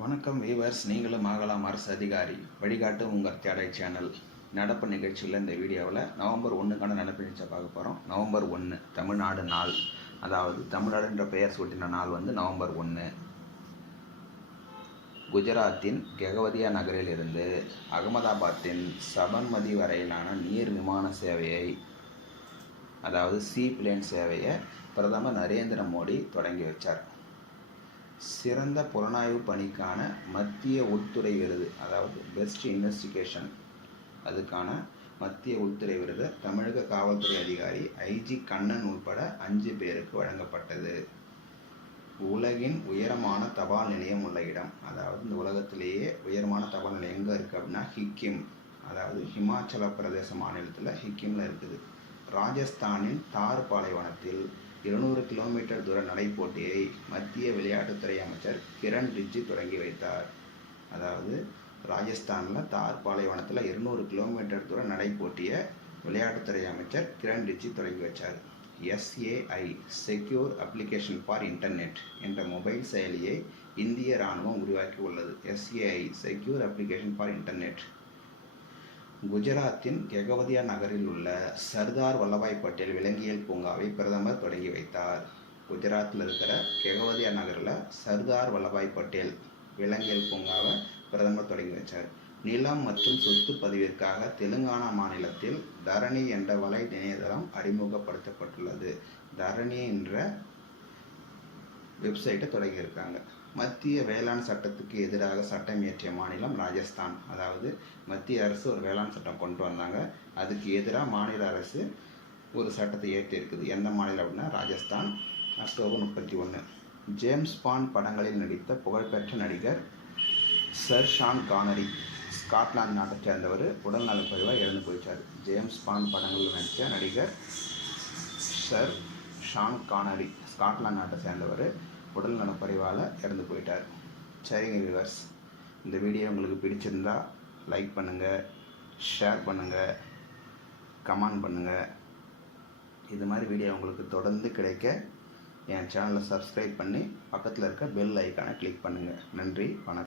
நீங்களும் ஆகலாம் அரசு அதிகாரி. வழிகாட்டு உங்கள் தேடை சேனல் நடப்பு நிகழ்ச்சியில் இந்த வீடியோவில் நவம்பர் ஒன்றுக்கான நடப்பு நிகழ்ச்சியை பார்க்க போகிறோம் நவம்பர் ஒன்று தமிழ்நாடு நாள். அதாவது தமிழ்நாடுன்ற பெயர் சூட்டின நாள் வந்து நவம்பர் ஒன்று குஜராத்தின் கெகவதியா நகரிலிருந்து அகமதாபாத்தின் சபர்மதி வரையிலான நீர் விமான சேவையை அதாவது சீ பிளேன் சேவையை பிரதமர் நரேந்திர மோடி தொடங்கி வச்சார். சிறந்த புலனாய்வு பணிக்கான மத்திய உள்துறை விருது அதாவது பெஸ்ட் இன்வெஸ்டிகேஷன் அதுக்கான மத்திய உள்துறை விருது தமிழக காவல்துறை அதிகாரி ஐஜி கண்ணன் உட்பட அஞ்சு பேருக்கு வழங்கப்பட்டது. உலகின் உயரமான தபால் நிலையம் உள்ள இடம் அதாவது இந்த உலகத்திலேயே உயரமான தபால் நிலையம் எங்கே இருக்குது அப்படின்னா ஹிக்கிம் அதாவது ஹிமாச்சல பிரதேச மாநிலத்தில் ஹிக்கிமில் இருக்குது. ராஜஸ்தானின் தார் பாலைவனத்தில் இருநூறு கிலோமீட்டர் தூர நடைப்போட்டியை மத்திய விளையாட்டுத்துறை அமைச்சர் கிரண் ரிஜிஜு தொடங்கி வைத்தார். அதாவது ராஜஸ்தானில் தார் பாலைவனத்தில் இருநூறு கிலோமீட்டர் தூர நடைப்போட்டியை விளையாட்டுத்துறை அமைச்சர் கிரண் ரிஜிஜு தொடங்கி வச்சார். SAI secure application for internet என்ற மொபைல் செயலியை இந்திய இராணுவம் உருவாக்கி உள்ளது SAI secure application for internet குஜராத்தின் கெகவதியா நகரில் உள்ள சர்தார் வல்லபாய் பட்டேல் விலங்கியல் பூங்காவை பிரதமர் தொடங்கி வைத்தார். குஜராத்தில் இருக்கிற கெகவதியா நகரில் சர்தார் வல்லபாய் பட்டேல் விலங்கியல் பூங்காவை பிரதமர் தொடங்கி வச்சார். நிலம் மற்றும் சொத்து பதிவிற்காக தெலுங்கானா மாநிலத்தில் தரணி என்ற வலை இணையதளம் அறிமுகப்படுத்தப்பட்டுள்ளது. தரணி என்ற வெப்சைட்டை தொடங்கியிருக்காங்க. மத்திய வேளாண் சட்டத்துக்கு எதிராக சட்டம் இயற்றிய மாநிலம் ராஜஸ்தான். அதாவது மத்திய அரசு ஒரு வேளாண் சட்டம் கொண்டு வந்தாங்க. அதுக்கு எதிராக மாநில அரசு ஒரு சட்டத்தை ஏற்றியிருக்குது எந்த மாநிலம் அப்படின்னா ராஜஸ்தான். அக்டோபர் முப்பத்தி ஒன்று ஜேம்ஸ் பாண்ட் படங்களில் நடித்த புகழ்பெற்ற நடிகர் சர் ஷான் கானரி ஸ்காட்லாந்து நாட்டை சேர்ந்தவர் உடல் நலக்குறைவாக இறந்து போயிட்டார். ஜேம்ஸ் பாண்ட் படங்களில் நடித்த நடிகர் சர் ஷான் கானரி ஸ்காட்லாந்து நாட்டை சேர்ந்தவர் உடல் நலக்குறைவால் இறந்து போயிட்டார். சரிங்க விவர்ஸ் இந்த வீடியோ உங்களுக்கு பிடிச்சிருந்தா லைக் பண்ணுங்கள் ஷேர் பண்ணுங்கள் கமெண்ட் பண்ணுங்கள் இது மாதிரி வீடியோ உங்களுக்கு தொடர்ந்து கிடைக்க என் சேனலை சப்ஸ்கிரைப் பண்ணி பக்கத்தில் இருக்க பெல் ஐக்கானை கிளிக் பண்ணுங்கள் நன்றி வணக்கம்.